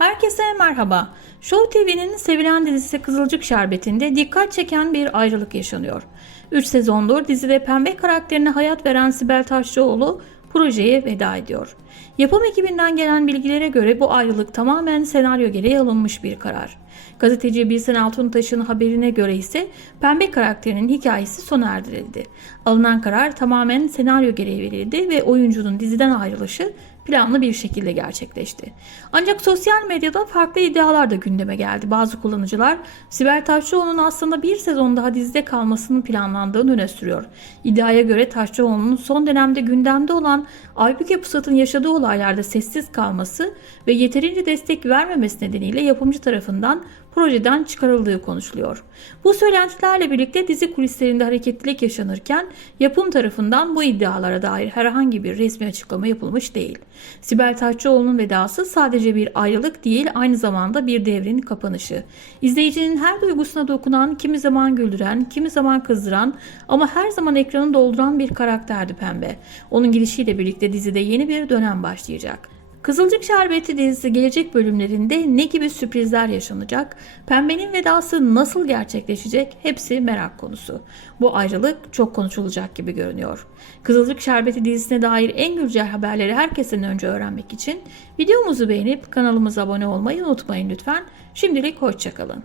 Herkese merhaba. Show TV'nin sevilen dizisi Kızılcık Şerbeti'nde dikkat çeken bir ayrılık yaşanıyor. 3 sezondur dizide pembe karakterine hayat veren Sibel Taşçıoğlu projeye veda ediyor. Yapım ekibinden gelen bilgilere göre bu ayrılık tamamen senaryo gereği alınmış bir karar. Gazeteci Bilsen Altuntaş'ın haberine göre ise pembe karakterinin hikayesi sona erdirildi. Alınan karar tamamen senaryo gereği verildi ve oyuncunun diziden ayrılışı planlı bir şekilde gerçekleşti. Ancak sosyal medyada farklı iddialar da gündeme geldi. Bazı kullanıcılar Sibel Taşçıoğlu'nun aslında bir sezon daha dizide kalmasının planlandığını öne sürüyor. İddiaya göre Taşçıoğlu'nun son dönemde gündemde olan Aybüke Pusat'ın yaşadığı olaylarda sessiz kalması ve yeterince destek vermemesi nedeniyle yapımcı tarafından projeden çıkarıldığı konuşuluyor. Bu söylentilerle birlikte dizi kulislerinde hareketlilik yaşanırken yapım tarafından bu iddialara dair herhangi bir resmi açıklama yapılmış değil. Sibel Taşçıoğlu'nun vedası sadece bir ayrılık değil aynı zamanda bir devrin kapanışı. İzleyicinin her duygusuna dokunan, kimi zaman güldüren, kimi zaman kızdıran ama her zaman ekranı dolduran bir karakterdi Pembe. Onun gidişiyle birlikte dizide yeni bir dönem başlayacak. Kızılcık Şerbeti dizisi gelecek bölümlerinde ne gibi sürprizler yaşanacak, Pembe'nin vedası nasıl gerçekleşecek hepsi merak konusu. Bu ayrılık çok konuşulacak gibi görünüyor. Kızılcık Şerbeti dizisine dair en güncel haberleri herkesten önce öğrenmek için videomuzu beğenip kanalımıza abone olmayı unutmayın lütfen. Şimdilik hoşçakalın.